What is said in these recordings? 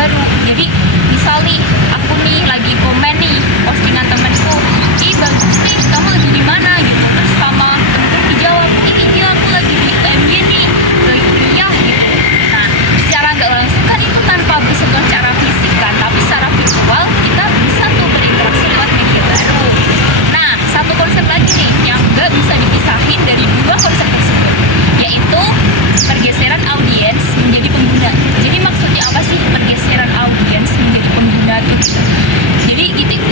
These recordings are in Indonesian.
baru. Jadi misal nih aku nih lagi komen nih postingan temenku, ih bagus nih kamu lagi di mana gitu, terus sama temenku dijawab, ini dia aku lagi di UMY nih, lagi kuliah gitu. Nah secara nggak langsung kan itu tanpa bersentuhan secara fisik kan, tapi secara virtual kita bisa tuh berinteraksi lewat media baru. Nah satu konsep lagi nih yang nggak bisa dipisahin dari dua konsep tersebut, yaitu pergeseran audiens menjadi pengguna. Jadi maksudnya apa sih pergeseran audiens menjadi pengguna tuh gitu?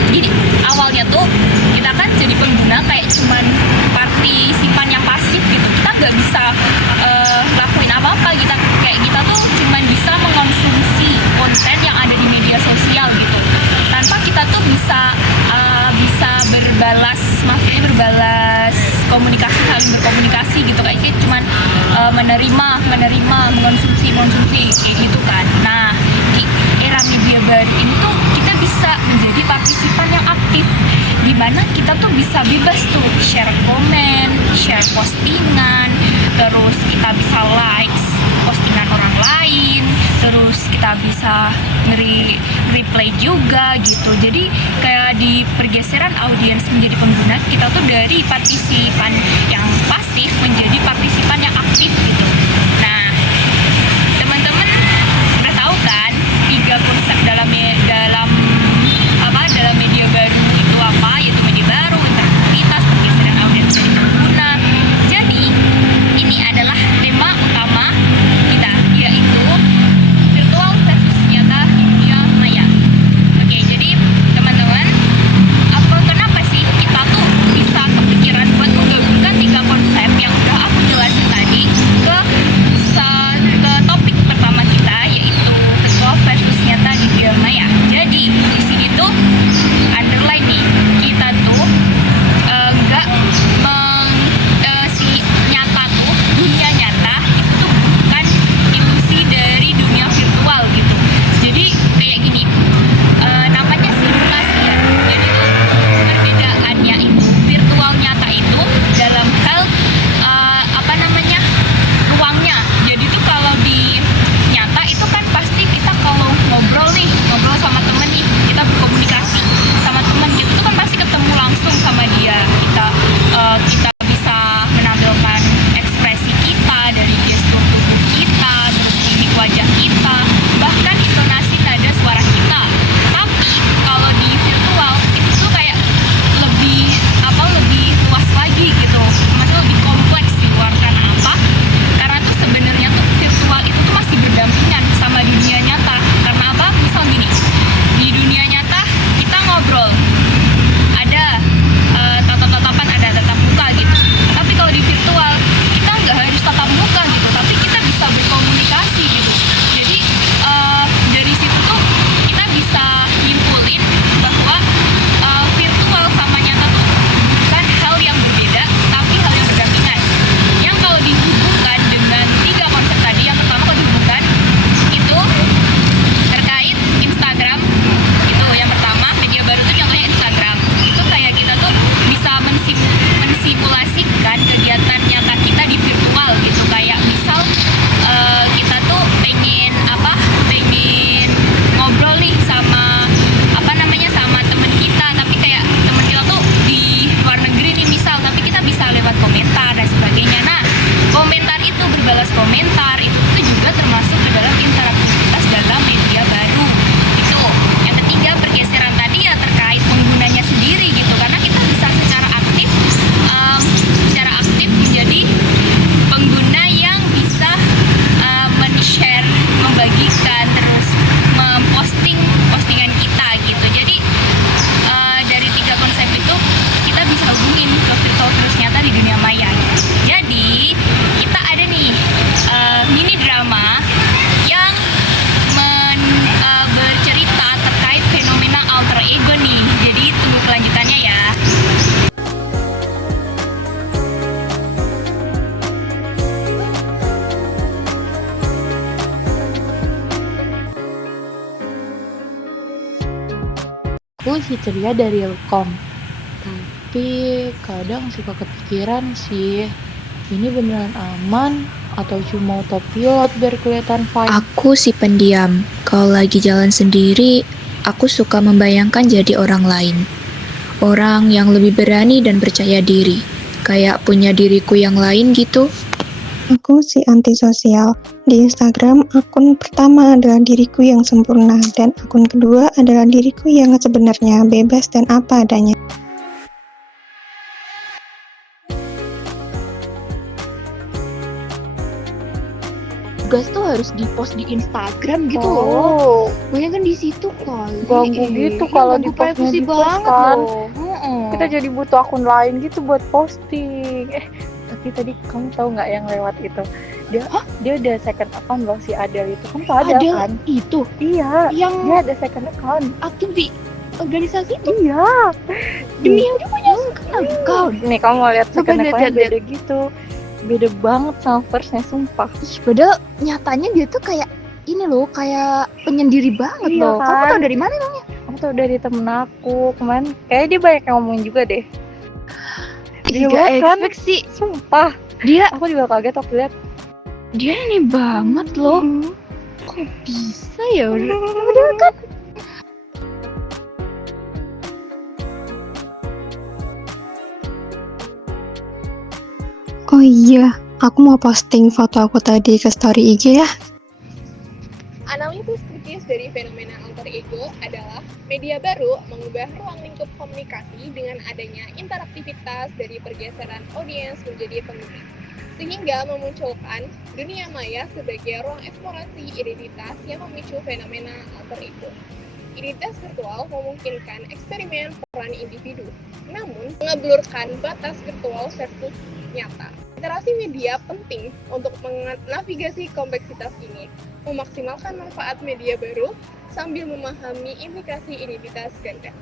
Jadi awalnya tuh kita kan jadi pengguna kayak cuman partisipan yang pasif gitu. Kita nggak bisa lakuin apa-apa. Kita tuh cuman bisa mengonsumsi konten yang ada di media sosial gitu. Tanpa kita tuh bisa berbalas, maksudnya berbalas komunikasi, saling berkomunikasi gitu, kayak cuman menerima, mengonsumsi kayak gitu kan. Nah di era media baru ini tuh kita bisa menjadi partisipan yang aktif, dimana kita tuh bisa bebas tuh share komen, share postingan, terus kita bisa likes postingan orang lain, terus kita bisa replay juga gitu. Jadi kayak di pergeseran audiens menjadi pengguna, kita tuh dari partisipan yang pasif menjadi partisipan yang aktif gitu. Nah teman-teman udah tahu kan tiga konsep dalam media baru itu apa, yaitu media baru, interaktivitas, pergeseran audiens menjadi pengguna. Jadi ini adalah tema utama kita, yaitu virtual versus nyata di dunia maya. Oke, jadi teman-teman, kenapa sih kita tuh bisa kepikiran buat menggabungkan tiga konsep yang udah aku jelasin tadi ke topik pertama kita, yaitu virtual versus nyata di dunia maya. Jadi di sini tuh underline nih, kita tuh nggak si nyata tuh, dunia nyata itu bukan ilusi dari dunia virtual gitu. Jadi kayak gini, namanya simulasi ya. Jadi tuh perbedaannya itu virtual nyata itu dalam hal ruangnya. Jadi tuh kalau di nyata itu kan pasti kita kalau ngobrol sama temen nih, kita berkomunikasi sama temen gitu tuh kan pasti ketemu langsung sama dia. Kita bisa menampilkan ekspresi kita dari gestur tubuh kita, terus mimik wajah kita, bahkan intonasi nada suara kita. Tapi kalau di virtual itu tuh kayak lebih luas lagi gitu, maksudnya lebih kompleks di luar. Karena apa? Karena tuh sebenarnya tuh virtual itu tuh masih berdampingan sama dunia nyata. Karena apa? Misal gini, di dunia nyata kita ngobrol, ada tatap-tatapan, ada tatap muka gitu. Tapi kalau di virtual kita nggak harus tatap muka gitu, tapi kita bisa berkomunikasi gitu. Jadi dari situ tuh kita bisa nyimpulin bahwa virtual sama nyata tuh bukan hal yang berbeda, tapi hal yang berdampingan. Yang kalau dihubungkan dengan tiga konsep tadi, yang pertama kalau dihubungkan itu terkait Instagram, itu yang pertama, media baru itu contohnya Instagram. Itu kayak kita tuh bisa mensimulasikan kegiatan nyata kita di virtual gitu. Kayak misal kita tuh pengen ngobrol nih sama sama temen kita, tapi kayak temen kita tuh di luar negeri nih misal, tapi kita bisa lewat komentar dan sebagainya. Nah komentar itu, berbalas komentar itu tuh juga termasuk ke dalam interaktivitas dalam media baru. Itu yang ketiga, pergeseran tadi ya terkait penggunanya sendiri gitu, karena kita bisa secara aktif menjadi pengguna yang bisa men-share, membagikan, terus memposting postingan kita gitu. Jadi dari tiga konsep itu kita bisa hubungin ke virtual versus nyata di dunia maya gitu. Jadi kita ada nih mini drama yang bercerita terkait fenomena alter ego nih. Jadi tunggu kelanjutannya ya. Aku Fitria dari Ilkom, tapi kadang suka kepikiran sih, ini beneran aman Atau cuma autopilot biar kelihatan fine? Aku si pendiam. Kalau lagi jalan sendiri, aku suka membayangkan jadi orang lain. Orang yang lebih berani dan percaya diri. Kayak punya diriku yang lain gitu. Aku si antisosial. Di Instagram, akun pertama adalah diriku yang sempurna, dan akun kedua adalah diriku yang sebenarnya bebas dan apa adanya. Tugas tuh harus di-post di Instagram gitu loh. Oh, Banyak kan di situ kali. ganggu gitu kalau ganggu di-postnya privacy di-post banget kan. loh. kita jadi butuh akun lain gitu buat posting. Tapi tadi kamu tahu nggak yang lewat itu? Dia ada second account loh si Adele itu. Kamu tahu ada Ada kan? itu Iya, yang dia ada second account. aktif di organisasi itu. Iya. Demi yang dia punya second account. Nih kamu mau lihat Coba second lihat, account lihat. beda gitu. Beda banget sama firstnya, sumpah. Ih, padahal nyatanya dia tuh kayak ini loh, kayak penyendiri banget Iya loh. Kamu kan? tahu dari mana emangnya? Aku tuh dari temen aku kemarin. Kayaknya dia banyak yang ngomongin juga deh. Dia Gak banget kan? expect sih. Sumpah. Dia Aku juga kaget waktu lihat. ini banget loh. Kok bisa ya? Padahal kan Oh iya, aku mau posting foto aku tadi ke story IG ya. Analisis kritis dari fenomena alter ego adalah media baru mengubah ruang lingkup komunikasi dengan adanya interaktivitas dari pergeseran audiens menjadi pengguna, sehingga memunculkan dunia maya sebagai ruang eksplorasi identitas yang memicu fenomena alter ego. Identitas virtual memungkinkan eksperimen peran individu, namun mengeblurkan batas virtual versus nyata. Literasi media penting untuk menavigasi kompleksitas ini, memaksimalkan manfaat media baru sambil memahami implikasi identitas ganda.